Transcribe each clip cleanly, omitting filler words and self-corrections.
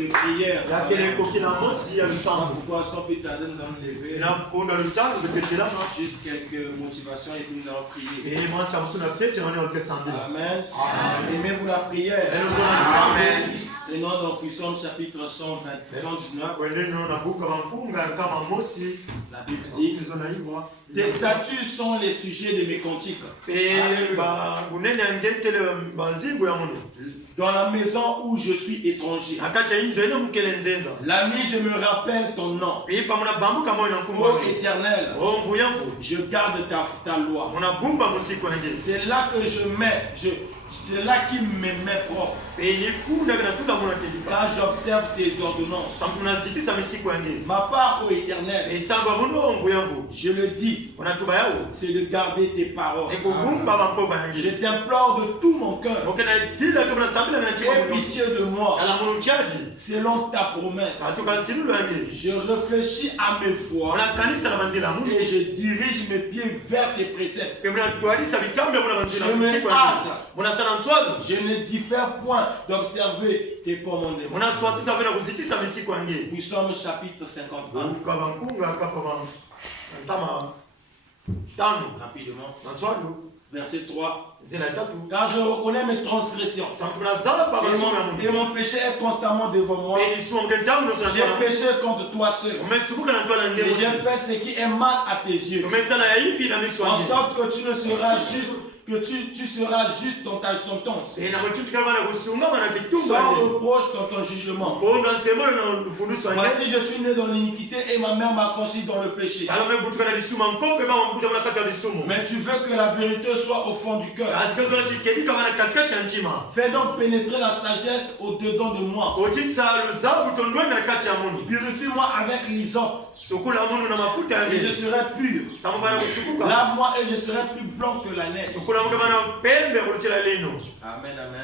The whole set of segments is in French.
de prière. Pourquoi sans plus tarder, nous allons lever juste quelques motivations et puis nous allons prier. Amen. Aimez-vous la prière? Amen. Prenons donc Psaume chapitre 119. La Bible dit: tes statuts sont les sujets de mes cantiques. Dans la maison où je suis étranger, la nuit je me rappelle ton nom. Ô Éternel, je garde ta loi. C'est là que je mets, c'est là qu'il me met propre. Car j'observe tes ordonnances. Ma part, ô Éternel, je le dis, c'est de garder tes paroles. Je t'implore de tout mon cœur. Aie pitié de moi, selon ta promesse. Je réfléchis à mes voies et je dirige mes pieds vers tes préceptes. Je me hâte, je ne diffère point d'observer tes commandements. Psaume chapitre 51. Rapidement. Verset 3. Car je reconnais mes transgressions et mon péché est constamment devant moi. J'ai péché contre toi seul et j'ai fait ce qui est mal à tes yeux, en sorte que tu ne seras juste, que tu seras juste dans ta sentence, sans reproche dans ton jugement. Voici, je suis né dans l'iniquité et ma mère m'a conçu dans le péché. Mais tu veux que la vérité soit au fond du cœur. Fais donc pénétrer la sagesse au-dedans de moi. Purifie-moi avec l'hysope et je serai pur. Lave-moi et je serai plus blanc que la neige. Amen, amen.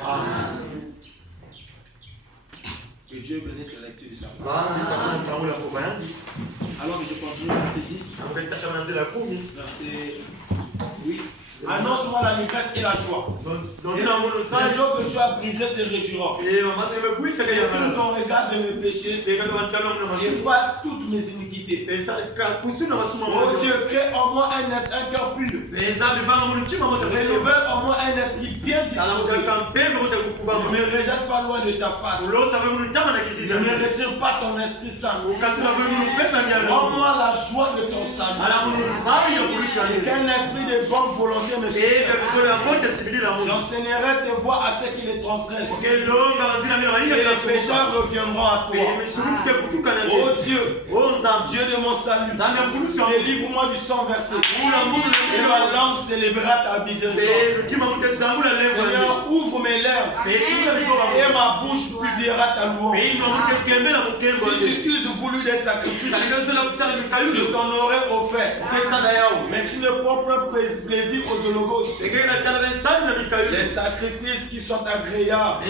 Que Dieu bénisse la lecture du savoir. Alors que je continue verset 10. Verset 8. Annonce-moi la négresse et la joie. Les eaux que tu as brisées se réjouiront. Tourne ton regard de mes péchés. Efface toutes mes iniquités. Oh Dieu, crée en moi un cœur pur. Renouvelle en moi un esprit bien disposé. Ne me rejette pas loin de ta face. Ne me retire pas ton esprit saint. Rends-moi la joie de ton salut. Et qu'un esprit de bonne volonté me soutienne. J'enseignerai tes voies à ceux qui les transgressent. Et les pécheurs reviendront à toi. Oh Dieu, Dieu de mon salut, délivre-moi du sang versé. Et ma langue célébrera ta miséricorde. Seigneur, ouvre mes lèvres et ma bouche publiera ta louange. Si tu uses voulu des sacrifices, je t'en aurais offert. Mais tu ne prends pas plaisir aux holocaustes. Les sacrifices qui sont agréables,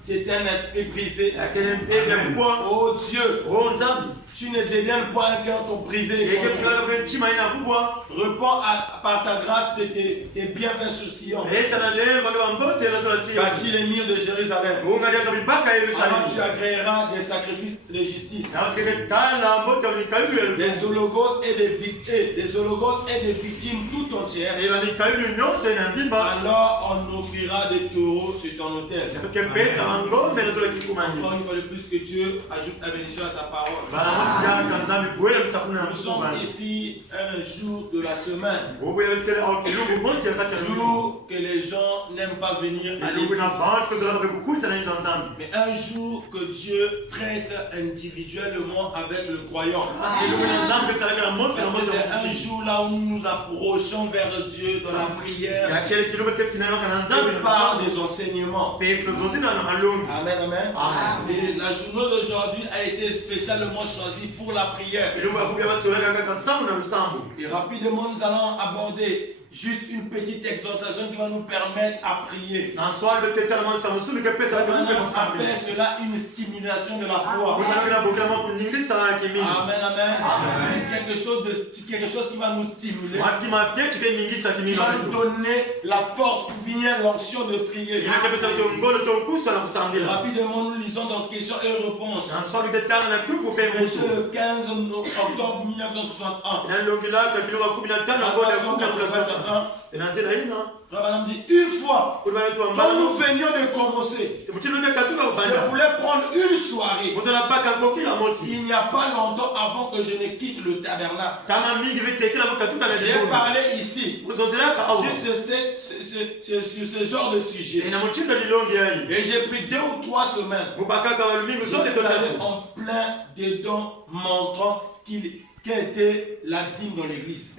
c'est un esprit brisé. Oh Dieu, tu ne dédaignes pas un cœur ton brisé. Réponds par ta grâce de tes bienfaits sur Sion. Bâtis les murs de Jérusalem. Alors tu agréeras des sacrifices de justice, des holocaustes et des victimes tout entières. Alors on offrira des taureaux sur ton autel. Encore une fois de plus, que Dieu ajoute la bénédiction à sa parole. Nous sommes ici un jour de la semaine, jour que les gens n'aiment pas venir à l'église, mais un jour que Dieu traite individuellement avec le croyant. Parce que c'est un jour là où nous nous approchons vers Dieu dans la prière et par des enseignements. Amen, amen. Et la journée d'aujourd'hui a été spécialement choisie pour la prière. Et rapidement, nous allons aborder juste une petite exhortation qui va nous permettre à prier. Appelle cela une stimulation de la foi. Amen, amen. C'est quelque chose qui va nous stimuler. Qui va nous donner la force ou bien l'onction de prier. Rapidement, nous lisons dans questions et réponses. Le 15 octobre 1961. Madame dit, une fois, quand nous venions de commencer, je voulais prendre une soirée. Il n'y a pas longtemps avant que je ne quitte le tabernacle. J'ai parlé ici sur ce genre de sujet. Et j'ai pris 2 ou 3 semaines. Vous allez en plein dedans montrant quelle était la dîme dans l'église.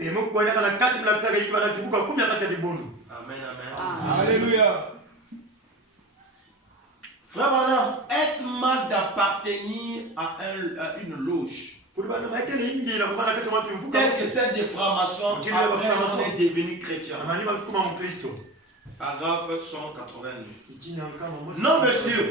Amen, amen. Alléluia. Frère Branham, est-ce mal d'appartenir à une loge telle que celle des francs-maçons après on est devenu chrétien? Paragraphe 189. Non, monsieur.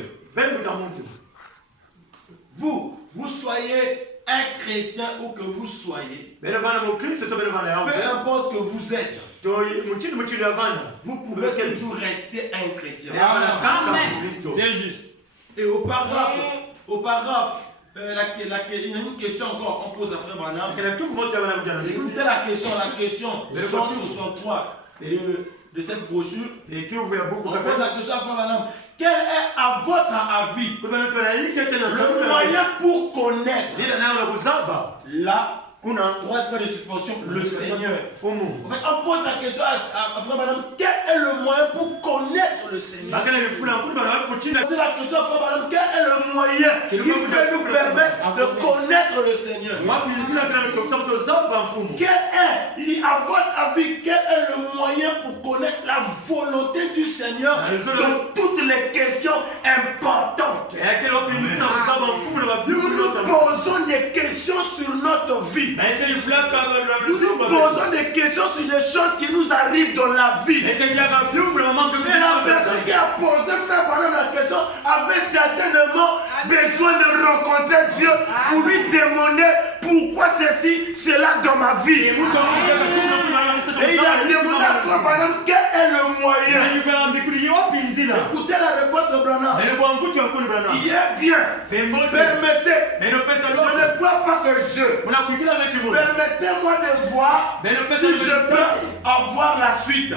Vous soyez un chrétien ou que vous soyez, peu importe que vous êtes, vous pouvez toujours rester un chrétien. C'est juste. Et au paragraphe, il y a une question encore qu'on pose à Frère Branham. Écoutez la question 163 de cette brochure. On pose la question à Frère Branham. Quel est à votre avis le moyen pour connaître droite de suspension, le Seigneur? En fait, on pose la question à Frère Branham, quel est le moyen pour connaître le Seigneur? C'est la question à Frère Branham, quel est le moyen qui peut nous permettre de connaître le Seigneur? Il dit, à votre avis, quel est le moyen pour connaître la volonté du Seigneur dans toutes les questions importantes? Nous nous posons des questions sur notre vie. Nous nous posons des questions sur des choses qui nous arrivent dans la vie. Et la personne qui a posé Frère Branham la question avait certainement besoin de rencontrer Dieu pour lui demander pourquoi ceci, cela dans ma vie. Et il a demandé à Frère Branham quel est le moyen. Écoutez la réponse de Branham. Il est bien. Permettez. Je ne crois pas que permettez-moi de voir si je peux avoir la suite.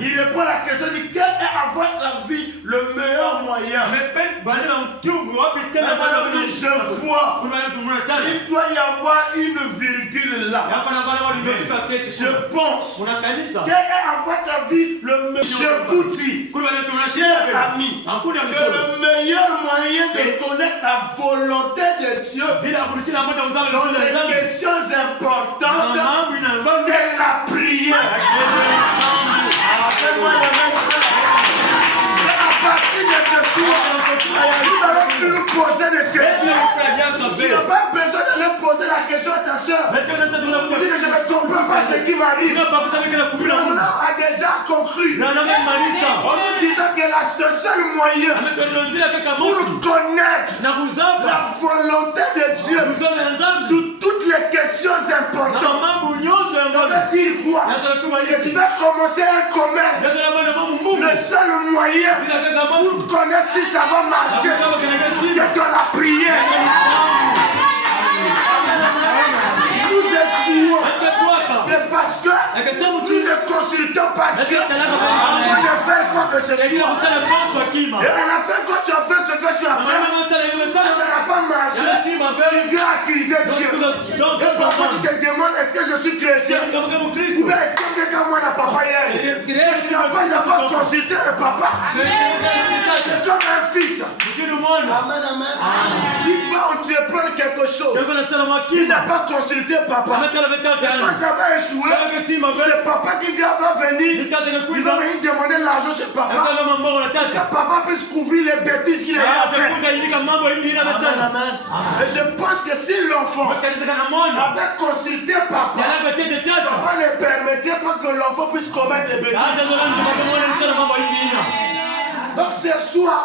Il répond à la question, dit quel est à votre avis le meilleur moyen? Je vois, il doit y avoir une virgule là. Je pense, quel est à votre avis le meilleur? Je vous dis, cher ami, que le meilleur moyen de connaître la volonté de Dieu dans les questions importantes, c'est la prière. À partir de ce soir, nous allons nous poser des questions. Tu n'as pas besoin de leur poser la question à ta soeur. Tu dis que je ne comprends pas ce qui m'arrive. L'homme a déjà conclu en nous disant que le seul moyen pour connaître la volonté de Dieu sur toutes les questions importantes, ça veut dire quoi? Que tu vas commencer un commerce. Le seul moyen pour connaître si ça va marcher, c'est de la prière. Nous échouons. C'est parce que nous ne consultons pas Dieu avant de faire quoi que ce soit. Et à la fin, quand tu as fait ce que tu as fait, ça n'a pas marché. Tu viens accuser Dieu. Et parfois tu te demandes, est-ce que je suis chrétien? Ou bien est-ce que quelqu'un moi n'a pas hier? Tu n'as pas d'abord consulté le papa. C'est comme un fils. Amen, amen. Qui va entreprendre quelque chose. Qui n'a pas consulté papa. Quand ça va échouer, c'est papa qui va venir. Il va venir demander l'argent chez papa. Que papa puisse couvrir les bêtises qu'il a fait. Amen, amen. Et je pense que si l'enfant avait consulté papa, papa ne permettrait pas que l'enfant puisse commettre des bêtises. Donc ce soir,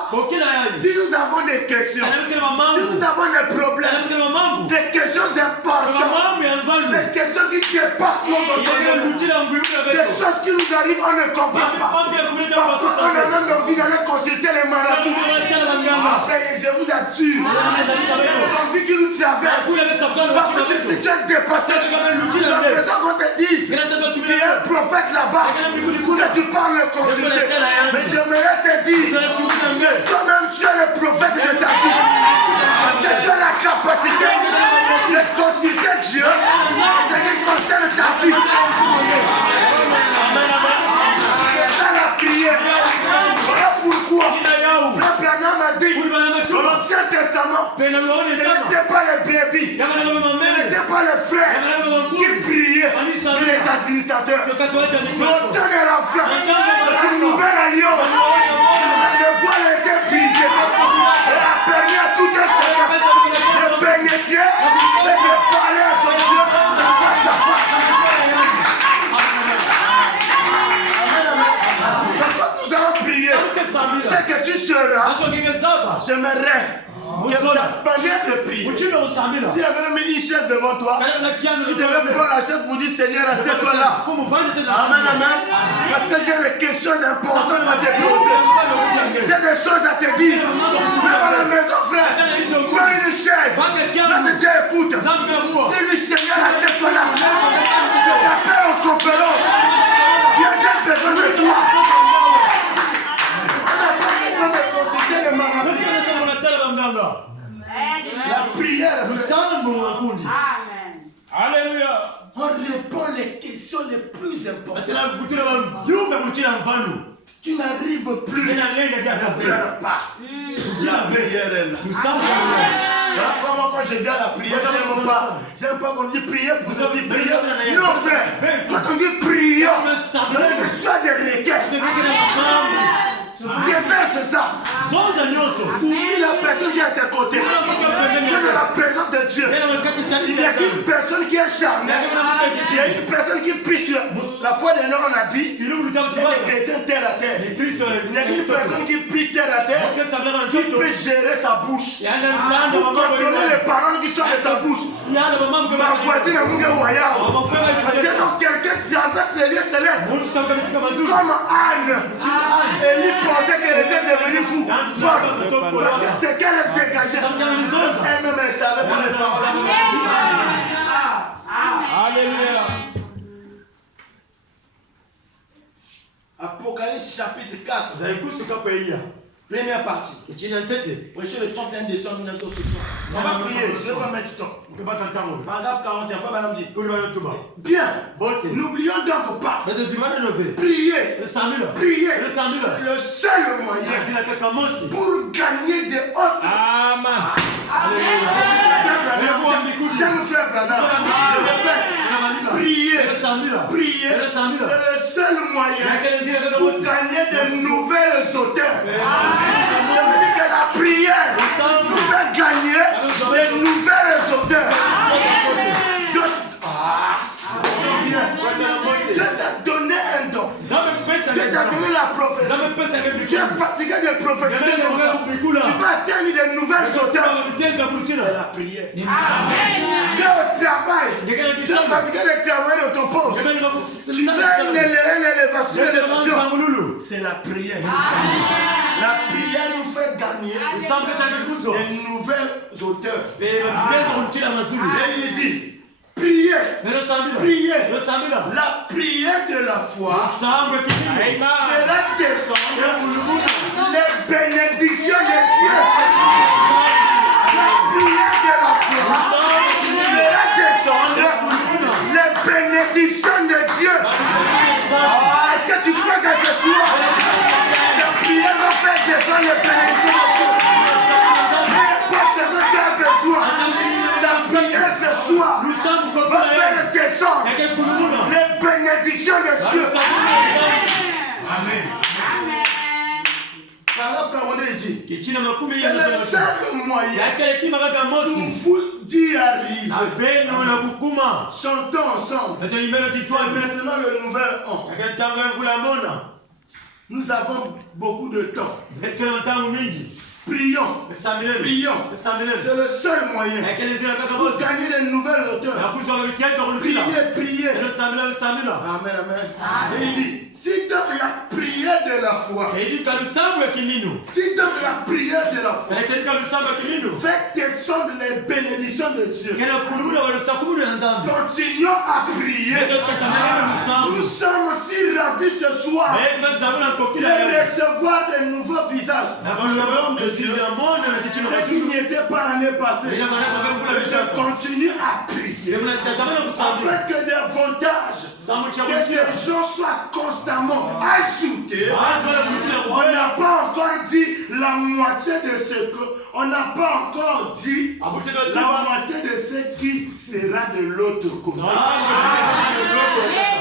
si nous avons des questions, si nous avons des problèmes, des questions importantes, des questions qui dépassent notre domaine, des choses qui nous arrivent, on ne comprend pas. Parfois, on a même envie d'aller consulter les marabouts. Enfin, je vous assure, les envies qui nous traversent, parce que tu es dépassé. J'ai l'impression qu'on te dise qu'il y a un prophète là-bas, que tu parles le consulter. Mais j'aimerais te dire, toi-même tu es le prophète de ta vie, que tu as la capacité de consulter Dieu, ce qui concerne ta vie. C'est ça la prière. Voilà pourquoi Frère Branham a dit dans l'Ancien Testament, ce n'était pas les brebis, ce n'était pas les frères qui priaient, mais les administrateurs. Le temps de la fin, c'est une nouvelle alliance. Le voile a été brisé et a permis à tout un chacun de pénétrer et de parler à son Dieu face à face. Donc quand nous allons prier, c'est que tu seras, j'aimerais que la manière de prier, s'il y avait même une chaise devant toi, tu devais prendre la chaise pour dire Seigneur, assieds-toi là. Amen, amen. Parce que j'ai des questions importantes à te poser. J'ai des choses à te dire. Même à la maison, frère, prends une chaise. Là, Dieu écoute. Dis-lui Seigneur, assieds-toi là. Je t'appelle en conférence. Viens, j'ai besoin de toi. On n'a pas besoin de consulter les marabouts. La prière, Amen. Alléluia. on répond les questions les plus importantes. Tu n'arrives plus à faire pas. La prière est là. Nous sommes voilà comment quand je viens à la prière, j'aime pas qu'on dit prier pour ça, dit prier. Non frère, quand on dit prier, tu as des requêtes. Déverse ça. Oublie la personne qui est à tes côtés. Tu es dans la présence de Dieu. Il y a une personne qui est charnée. Il y a une personne qui prie sur la foi des Noirs, on a dit. Il y a des chrétiens terre à terre. Il y a une personne qui prie terre à terre, qui peut gérer sa bouche. Pour contrôler les paroles qui sortent de sa bouche. Ma voisine a mouru royal. Parce que donc quelqu'un qui traverse les lieux célestes. Comme Anne. Élie pensait qu'elle était devenue fou. Parce que c'est qu'elle est dégagée. Elle-même, elle savait pas les paroles. Alléluia. Apocalypse chapitre 4. Vous avez écouté ce qu'on peut y. Première partie. Prêchez le 31 décembre 1960. On va prier, je ne vais pas mettre du temps. Paragraphe 41, fois madame dit. Bien. N'oublions donc pas. Prier. Prier. C'est le seul moyen pour gagner des hautes. Amen. J'aime frère Branham. Prier. Prier. C'est le seul moyen pour gagner de nouvelles auteurs. Ça veut dire que la prière nous fait gagner de nouvelles auteurs. Dieu t'a donné un don. Dieu t'a donné la prophétie. Tu es fatigué de prophétiser. Tu vas atteindre de nouvelles auteurs. C'est la prière. Tu es au travail. Tu es fatigué de travailler dans ton poste. Tu veux une élévation. C'est la prière. La prière nous fait gagner de nouvelles auteurs. Et il dit priez, priez. La prière de la foi fera descendre les bénédictions de Dieu. La prière de la foi fera descendre les bénédictions de Dieu. Est-ce que tu crois que ce soir la prière va faire descendre les bénédictions de Dieu? dit. C'est le seul moyen pour vous d'y arriver. Chantons ensemble. C'est maintenant le nouvel an. Nous avons beaucoup de temps. Prions. Prions. C'est le seul moyen pour gagner de nouvelles hauteurs. Priez. Amen, amen. Et il dit, si donc la prière de la foi, si donc la prière de la foi, faites descendre les bénédictions de Dieu. Continuons à prier. Nous sommes si ravis ce soir de recevoir de nouveaux visages dans le royaume de Dieu. Ce qui n'y était pas l'année passée. Je continue à prier afin que davantage que les gens soient constamment ajoutés. On n'a pas encore dit la moitié de ce que on n'a pas encore dit la moitié de ce qui sera de l'autre côté.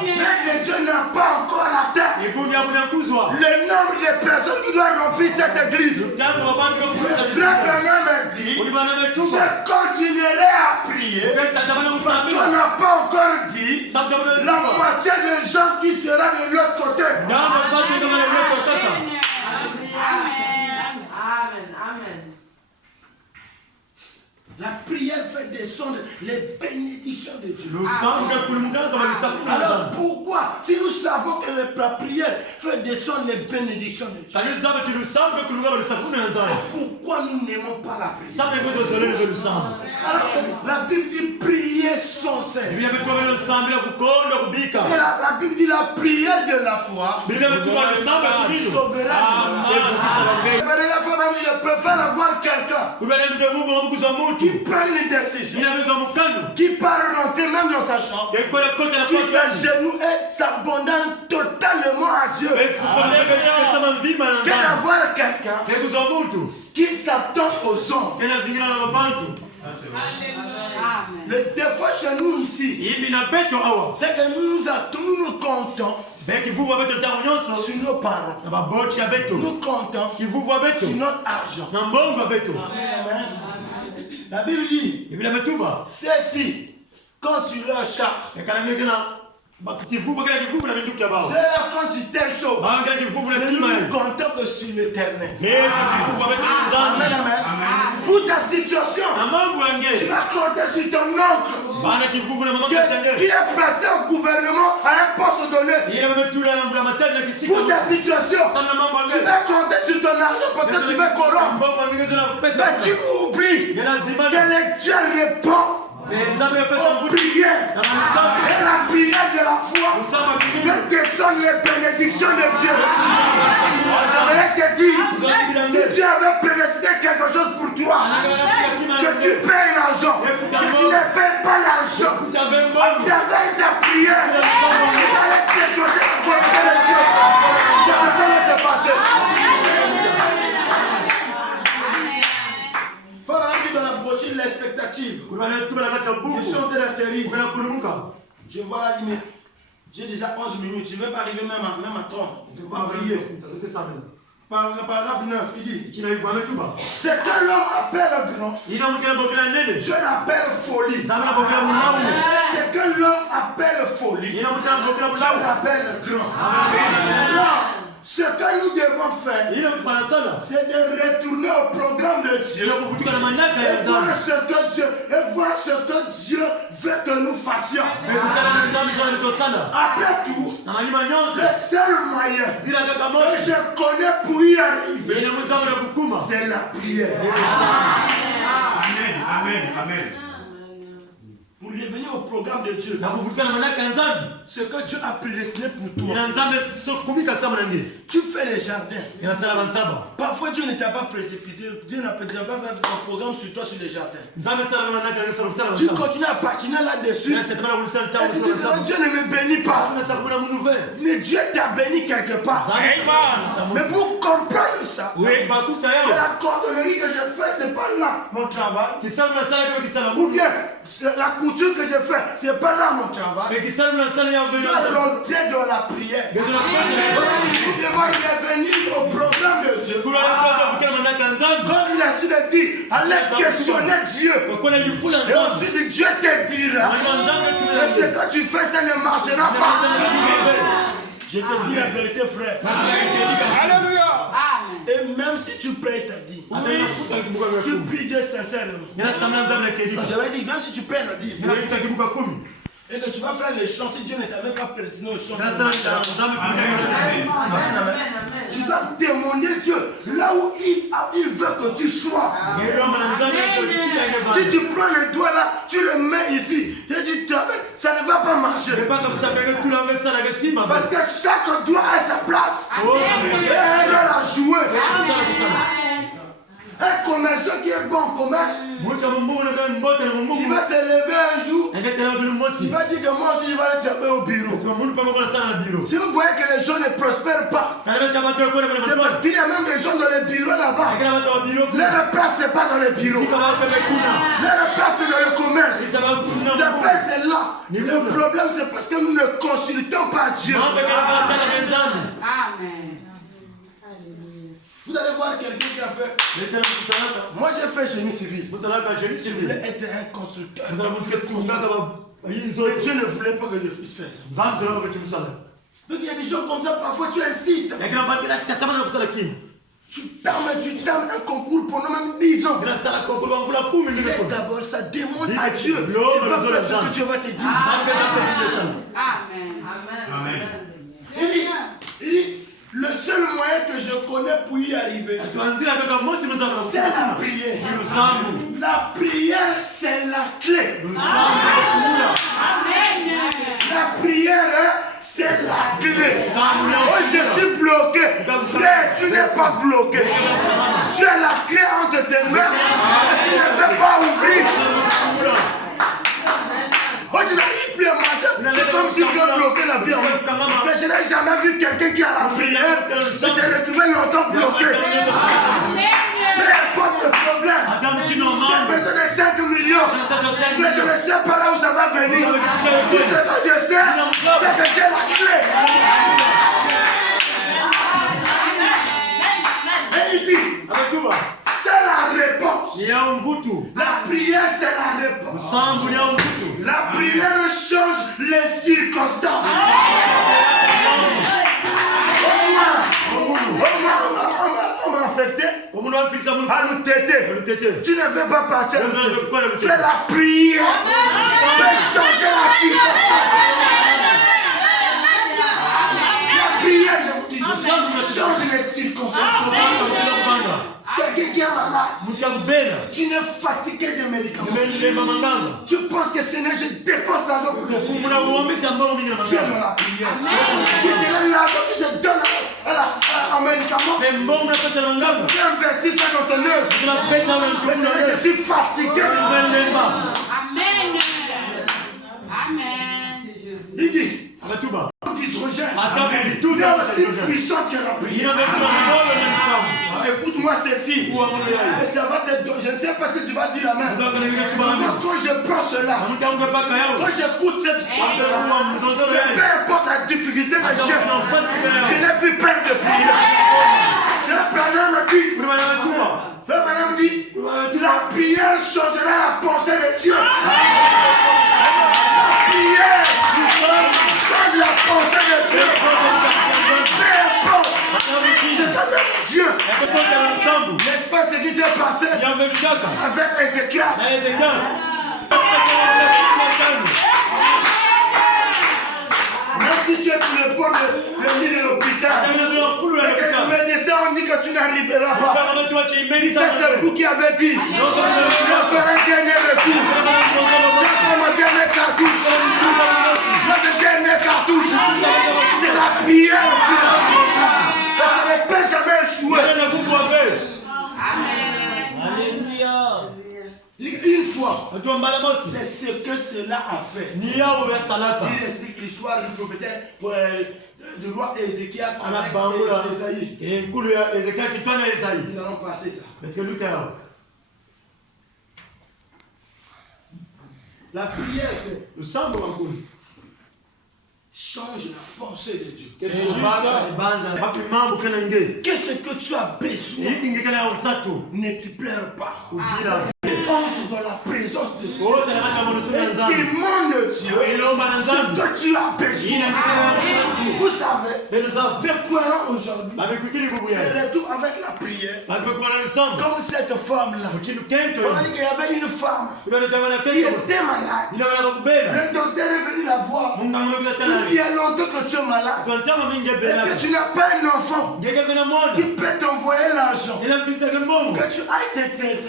Mais Dieu n'a pas encore atteint le nombre de personnes qui doivent remplir cette église. Le frère Branham m'a dit, je continuerai à prier parce qu'on n'a pas encore dit la moitié des gens qui sera de l'autre côté. La prière fait descendre les bénédictions de Dieu. Alors pourquoi, si nous savons que la prière fait descendre les bénédictions de Dieu, pourquoi nous n'aimons pas la prière? Alors que la Bible dit prier sans cesse. Et la Bible dit la prière de la foi sauvera. Je préfère avoir quelqu'un qui prend une décision, qui part rentrer même dans sa chambre, qui s'agenouille et s'abandonne totalement à Dieu, que d'avoir quelqu'un qui s'attend aux hommes. Le défaut chez nous ici, c'est que nous nous comptons sur nos parents. Nous comptons sur notre argent. Amen. La Bible dit, ceci, quand tu leur charges, c'est là quand tu telle chose, nous comptons que sur l'éternel. Amen, amen. Pour ta situation, tu vas compter sur ton oncle qui est placé au gouvernement à un poste donné. Pour ta situation, tu vas compter sur ton argent parce que tu veux corrompre. Mais tu oublies que les dieux répondent aux prières. Et la prière de la foi fait descendre les bénédictions de Dieu. J'aimerais te dire, si Dieu avait prédestiné quelque chose pour toi, que tu payes l'argent, que tu ne payes pas l'argent, avec ta prière, tu vas aller te déposer pour le de Dieu. Quelque chose va se passer. Dans la brochure, l'expectative. Ils sont de l'atterrir. Je vois la limite. J'ai déjà 11 minutes. Je ne vais pas arriver même à 30. Je ne vais pas prier. Paragraphe 9, il dit c'est que l'homme appelle grand, je l'appelle folie. C'est que l'homme appelle folie, je l'appelle grand. Ce que nous devons faire, c'est de retourner au programme de Dieu et voir ce que Dieu veut que nous fassions. Après tout, le seul moyen que je connais pour y arriver, c'est la prière. Amen. Pour revenir au programme de Dieu, ce que Dieu a prédestiné pour toi, tu fais les jardins. Parfois Dieu ne t'a pas précipité, Dieu n'a pas fait un programme sur toi sur les jardins. Tu continues à patiner là-dessus et tu dis Dieu ne me bénit pas. Mais Dieu t'a béni quelque part. Mais pour comprendre ça, que la cordonnerie que je fais, c'est pas là mon travail. Ou bien la couture que je fais, c'est pas là mon travail. Je dois rentrer dans la prière. Nous devons revenir au programme de Dieu. Comme il a su le dire, allez questionner Dieu. Et ensuite Dieu te dira. Et ce que tu fais, ça ne marchera pas. Je te dis la vérité, frère. Alléluia. Et même si tu payes ta dîme, tu pries Dieu sincèrement. Je vais dire, même si tu payes la dîme, et que tu vas faire les chants, si Dieu ne t'avait pas prédestiné aux chants, tu dois témoigner Dieu là où il veut que tu sois. Si tu prends le doigt là, tu le mets ici, et tu travailles, ça ne va pas marcher. Parce que chaque doigt a sa place. Et elle doit la jouer. Un commerçant qui est bon en commerce, il va se lever un jour, il va dire que moi aussi je vais aller travailler au bureau. Si vous voyez que les gens ne prospèrent pas, c'est parce qu'il y a même des gens dans les bureaux là-bas. Leur place c'est pas dans les bureaux. Leur place c'est dans le commerce. Cette place c'est là. Le problème c'est parce que nous ne consultons pas Dieu. Amen. Vous allez voir quelqu'un qui a fait. Moi j'ai fait génie civil. Je voulais être un constructeur. Dieu ne voulait pas que je puisse faire ça. Donc il y a des gens comme ça, parfois tu insistes. Tu t'aimes un concours pendant même 10 ans. Laisse d'abord, ça demande à Dieu. Il va faire ce que Dieu va te dire. Amen. Il dit, le seul moyen que je connais pour y arriver, c'est la prière. La prière, c'est la clé. La prière, c'est la clé. Oh, je suis bloqué. Frère, tu n'es pas bloqué. Tu as la clé entre tes mains et tu ne veux pas ouvrir. Oh, tu n'arrives plus à marcher. C'est comme si tu as bloqué la vie en moi. Je n'ai jamais vu quelqu'un qui a la prière et s'est retrouvé longtemps bloqué. Peu importe le problème. J'ai besoin de 5 millions. Mais je ne sais pas là où ça va venir. Tout ce que je sais, c'est que j'ai la clé. Et il dit, c'est la réponse. La prière, c'est la réponse. La prière change les circonstances. On m'a affecté à nous têter. Tu ne veux pas partir. Fais la prière. Fais changer la circonstance. La prière, je vous dis, change les circonstances. Quelqu'un qui est malade, tu n'es fatigué de médicaments. Tu penses que Seigneur, je dépose l'argent pour le fou. Viens dans la prière. Et Seigneur, l'argent que je donne en médicaments, je peux investir ça dans ton œuvre. Mais Seigneur, je suis fatigué. Amen. Il dit, d'hydrogène, il est aussi puissant que la prière. Écoute-moi ceci. Et ça va te donner. Je ne sais pas si tu vas dire amen. Moi, quand je prends cela, quand j'écoute cette phrase-là, peu importe la difficulté que j'ai, je n'ai plus peur de prier. Frère Branham dit, la prière changera la pensée de Dieu. La prière change la pensée de Dieu. Peu importe. C'est un homme de Dieu. N'est-ce pas ce qui s'est passé avec Ézéchias? Même si tu es sur le port de lit de l'hôpital, et que le médecin ont dit que tu n'arriveras pas. Il sait c'est vous qui avez dit. J'ai encore un dernier retour. J'ai encore ma dernière cartouche. Notre dernière cartouche. C'est la prière, frère. Et ça ne peut jamais échouer. Alléluia. Une fois, c'est ce que cela a fait. Il explique l'histoire du prophète du roi Ézéchias avec Esaïe. Nous allons passer ça. La prière change la pensée de Dieu. C'est Qu'est-ce juste ça. que tu as besoin? Ne te pleure pas. Entre dans la présence de Dieu. Et demande Dieu ce que tu as besoin. Vous savez, le croyant aujourd'hui se retrouve avec la prière. Comme cette femme-là. Il y avait une femme qui était malade. Le docteur est venu la voir. Il y a longtemps que tu es malade. Est-ce que tu n'as pas un enfant qui peut t'envoyer l'argent que tu ailles te traiter?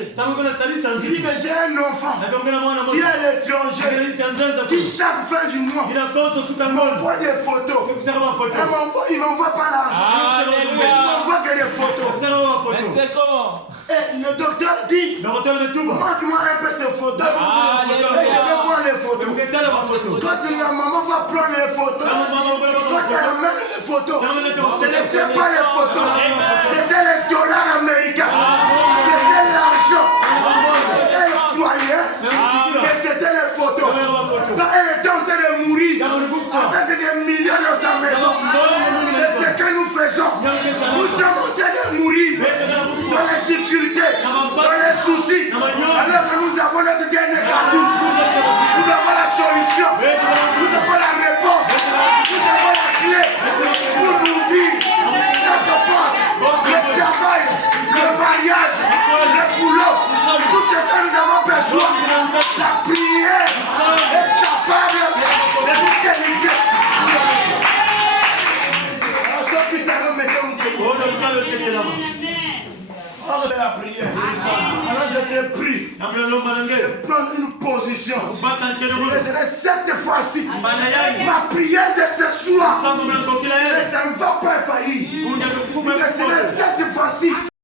Il dit que j'ai un enfant qui est à l'étranger, qui chaque fin du mois m'envoie des photos. Il m'envoie pas l'argent. Il m'envoie que des photos. Mais c'est comment? Et le docteur dit, montre-moi un peu ces photos. Et je vais voir les photos. Quand la maman va prendre les photos, quand elle amène les photos, ce n'était pas les photos, c'était les dollars américains. C'était l'argent. Elle croyait que c'était les photos. Quand elle était en train de mourir, avec des millions dans sa maison, c'est ce que nous faisons. Nous sommes en train de mourir dans les difficultés, dans les soucis, alors que nous avons notre dernier cartouche. Nous avons la solution, nous avons la réponse, nous avons la clé pour nous vivre. Chaque fois, le travail, le mariage, le boulot, tout ce que nous avons besoin, la prière est capable de nous délivrer. Alors, ce qui t'a remis c'est la prière. Alors je te prie de prendre une position. Et c'est cette fois-ci, ma prière de ce soir, ça ne va pas faillir. C'est cette fois-ci.